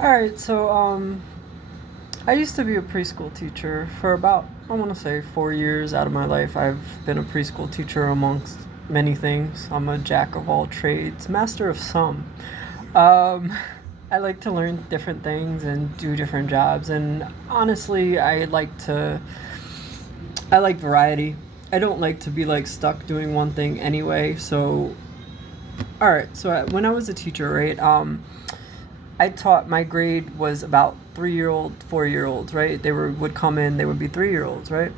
All right, so I used to be a preschool teacher for about, I want to say, 4 years out of my life. I've been a preschool teacher amongst many things. I'm a jack of all trades, master of some. Um, I like to learn different things and do different jobs, and honestly, I like variety. I don't like to be like stuck doing one thing anyway. So, all right, so when I was a teacher, right, I taught my grade was about 3-year-old, 4-year olds, right? Would come in, they would be 3-year olds, right?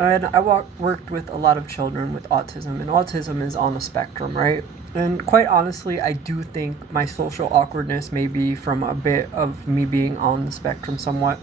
And worked with a lot of children with autism, and autism is on the spectrum, right? And quite honestly, I do think my social awkwardness may be from a bit of me being on the spectrum somewhat.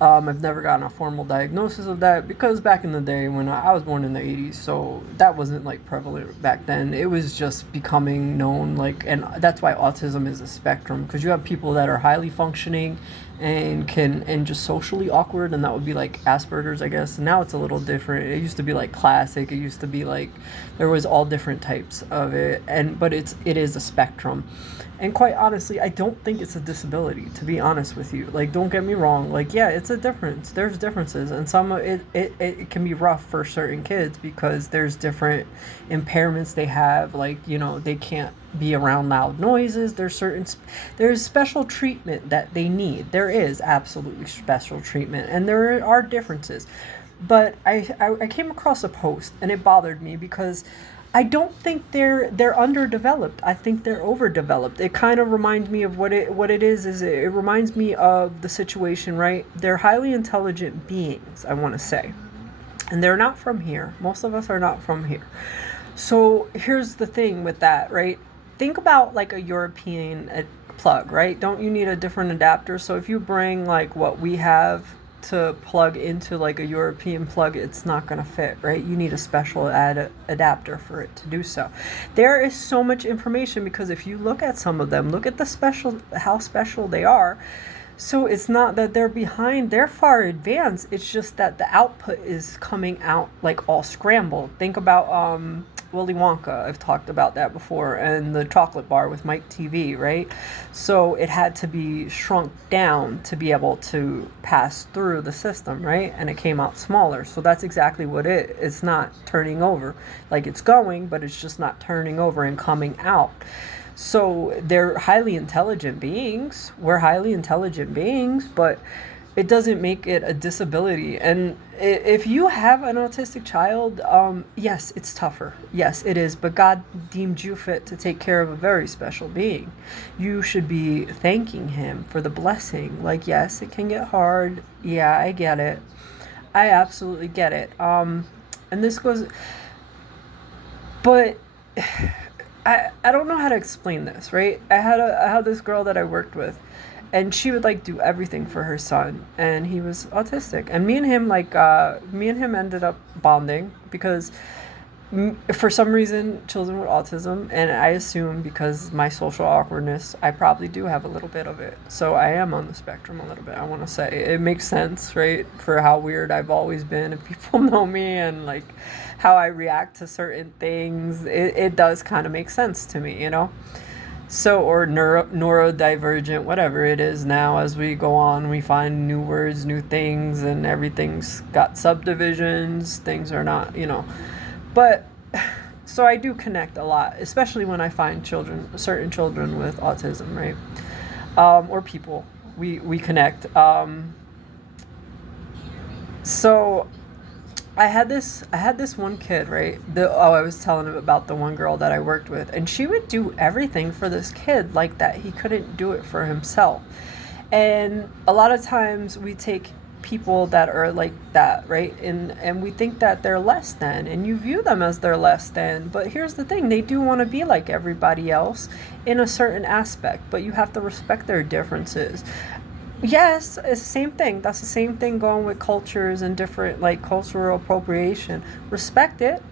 I've never gotten a formal diagnosis of that because back in the day when I was born in the 80s, so that wasn't like prevalent back then. It was just becoming known, like, and that's why autism is a spectrum because you have people that are highly functioning and just socially awkward, and that would be like Asperger's, I guess. Now it's a little different. It used to be like classic. It used to be like there was all different types of it, and but it is a spectrum. And quite honestly, I don't think it's a disability, to be honest with you. Like, don't get me wrong. Like, yeah, it's a difference. There's differences. And it can be rough for certain kids because there's different impairments they have. Like, they can't be around loud noises. There's special treatment that they need. There is absolutely special treatment. And there are differences. But I came across a post and it bothered me because I don't think they're underdeveloped. I think they're overdeveloped. It kind of reminds me of what it is. It reminds me of the situation, right? They're highly intelligent beings, I want to say, and they're not from here. Most of us are not from here. So here's the thing with that, right? Think about like a European plug, right? Don't you need a different adapter? So if you bring like what we have to plug into like a European plug, it's not going to fit, right? You need a special adapter for it to do so. There is so much information because if you look at some of them, look at how special they are. So it's not that they're behind, they're far advanced. It's just that the output is coming out like all scrambled. Think about Willy Wonka. I've talked about that before, and the chocolate bar with Mike TV, right? So it had to be shrunk down to be able to pass through the system, right? And it came out smaller. So that's exactly what it's not turning over. Like it's going, but it's just not turning over and coming out. So they're highly intelligent beings. We're highly intelligent beings, but it doesn't make it a disability. And if you have an autistic child, yes, it's tougher. Yes, it is. But God deemed you fit to take care of a very special being. You should be thanking Him for the blessing. Like, yes, it can get hard. Yeah, I get it. I absolutely get it. And this goes, but I don't know how to explain this, right? I had this girl that I worked with, and she would like do everything for her son, and he was autistic, and me and him ended up bonding because for some reason children with autism, and I assume because my social awkwardness, I probably do have a little bit of it, so I am on the spectrum a little bit. I want to say it makes sense, right, for how weird I've always been. If people know me and like how I react to certain things, it does kind of make sense to me. So, or neurodivergent, whatever it is now, as we go on, we find new words, new things, and everything's got subdivisions. Things are not. But, so I do connect a lot, especially when I find certain children with autism, right? Or people. We connect. So I had this one kid, right? I was telling him about the one girl that I worked with, and she would do everything for this kid like that. He couldn't do it for himself. And a lot of times we take people that are like that, right? And we think that they're less than, and you view them as they're less than. But here's the thing, they do want to be like everybody else in a certain aspect, but you have to respect their differences. Yes, it's the same thing. That's the same thing going with cultures and different like cultural appropriation. Respect it,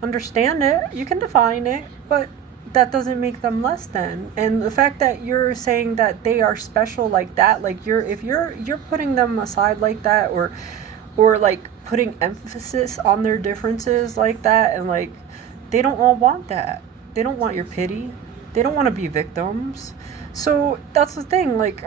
understand it, you can define it, but that doesn't make them less than. And the fact that you're saying that they are special like that, like if you're putting them aside like that, or like putting emphasis on their differences like that, and like they don't all want that. They don't want your pity. They don't want to be victims. So that's the thing, like,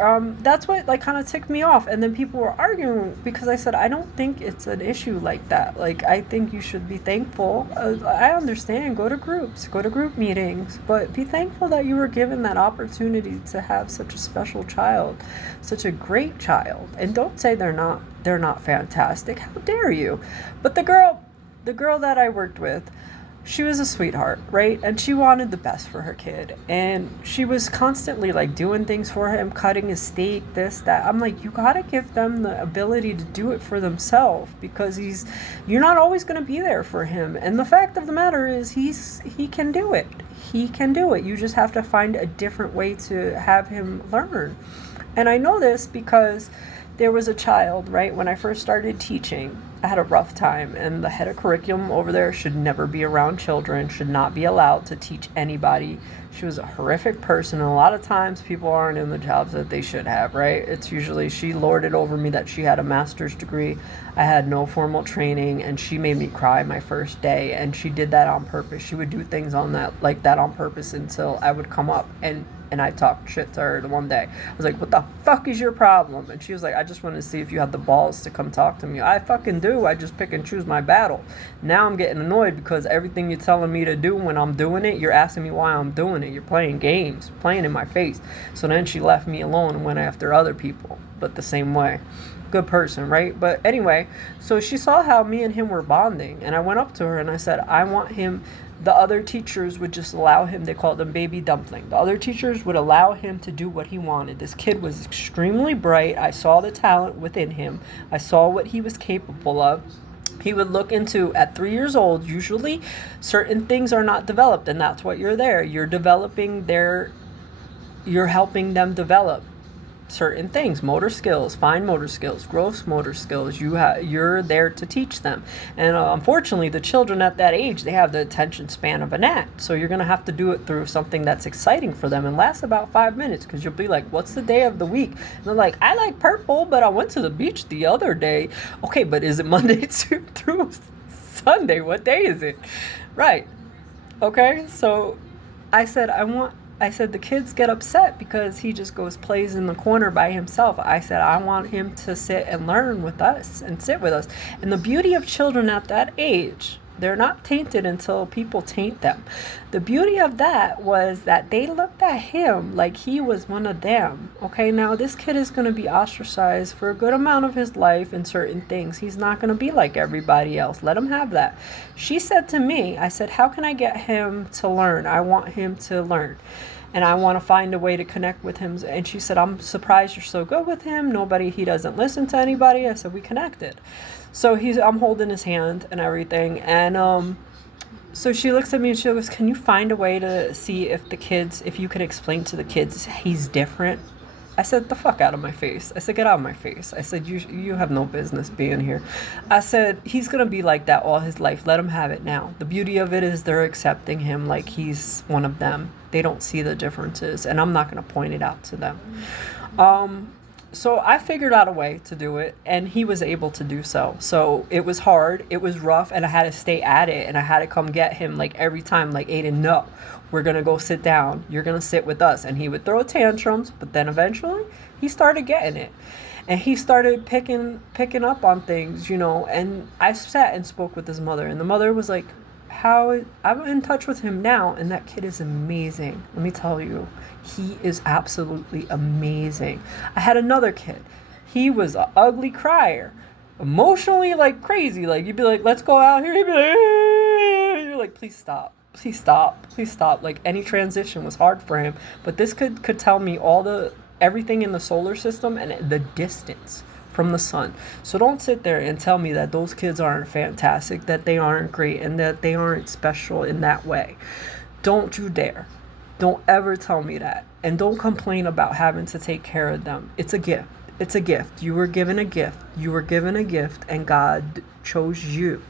that's what, like, kind of ticked me off. And then people were arguing because I said, I don't think it's an issue like that. Like, I think you should be thankful. I understand, go to groups, go to group meetings, but be thankful that you were given that opportunity to have such a special child, such a great child. And don't say they're not fantastic. How dare you? But the girl that I worked with, she was a sweetheart, right? And she wanted the best for her kid. And she was constantly like doing things for him, cutting his steak, this, that. I'm like, you gotta give them the ability to do it for themselves, because you're not always gonna be there for him. And the fact of the matter is he can do it. He can do it. You just have to find a different way to have him learn. And I know this because there was a child, right, when I first started teaching. I had a rough time, and the head of curriculum over there should never be around children, should not be allowed to teach anybody. She was a horrific person, and a lot of times people aren't in the jobs that they should have, right? It's usually, she lorded over me that she had a master's degree. I had no formal training, and she made me cry my first day, and she did that on purpose. She would do things on that, like that, on purpose, until I would come up and I talked shit to her the one day. I was like, what the fuck is your problem? And she was like, I just wanted to see if you had the balls to come talk to me. I fucking do. I just pick and choose my battle. Now I'm getting annoyed because everything you're telling me to do when I'm doing it, you're asking me why I'm doing it. You're playing games, playing in my face. So then she left me alone and went after other people, but the same way. Good person, right? But anyway, so she saw how me and him were bonding, and I went up to her and I said, I want him. The other teachers would just allow him, they called him baby dumpling. The other teachers would allow him to do what he wanted. This kid was extremely bright. I saw the talent within him. I saw what he was capable of. He would look into, at 3 years old, usually certain things are not developed, and that's what you're there. You're helping them develop certain things, motor skills, fine motor skills, gross motor skills. You're there to teach them. And unfortunately, the children at that age, they have the attention span of a gnat. So you're going to have to do it through something that's exciting for them and lasts about 5 minutes, because you'll be like, what's the day of the week? And they're like, I like purple, but I went to the beach the other day. Okay, but is it Monday through Sunday? What day is it? Right. Okay, so I said the kids get upset because he just plays in the corner by himself. I said, I want him to sit and learn with us and sit with us. And the beauty of children at that age, they're not tainted until people taint them. The beauty of that was that they looked at him like he was one of them. Okay, now this kid is going to be ostracized for a good amount of his life in certain things. He's not going to be like everybody else. Let him have that. She said to me, I said, how can I get him to learn? I want him to learn. And I want to find a way to connect with him. And she said, I'm surprised you're so good with him. He doesn't listen to anybody. I said, we connected. So I'm holding his hand and everything. And so she looks at me and she goes, can you find a way to see if you could explain to the kids he's different? I said, the fuck out of my face. I said, get out of my face. I said, you have no business being here. I said, he's going to be like that all his life. Let him have it now. The beauty of it is they're accepting him like he's one of them. They don't see the differences, and I'm not going to point it out to them. So I figured out a way to do it, and he was able to do so. So it was hard, it was rough, and I had to stay at it, and I had to come get him like every time, like, Aiden, no, we're going to go sit down. You're going to sit with us. And he would throw tantrums, but then eventually he started getting it. And he started picking up on things, and I sat and spoke with his mother, and the mother was like, I'm in touch with him now, and that kid is amazing. Let me tell you, he is absolutely amazing. I had another kid. He was an ugly crier, emotionally like crazy. Like, you'd be like, let's go out here. He'd be like, eh. You're like, please stop. Please stop. Please stop. Like, any transition was hard for him. But this could tell me everything in the solar system and the distance from the sun. So don't sit there and tell me that those kids aren't fantastic, that they aren't great, and that they aren't special in that way. Don't you dare. Don't ever tell me that. And don't complain about having to take care of them. It's a gift. It's a gift. You were given a gift. You were given a gift, and God chose you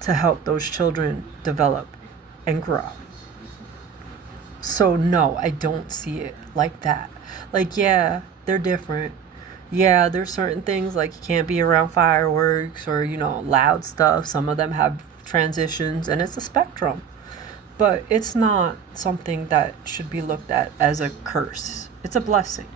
to help those children develop and grow. So no, I don't see it like that. Like, yeah, they're different. Yeah, there's certain things like you can't be around fireworks or, loud stuff. Some of them have transitions, and it's a spectrum. but it's not something that should be looked at as a curse. It's a blessing.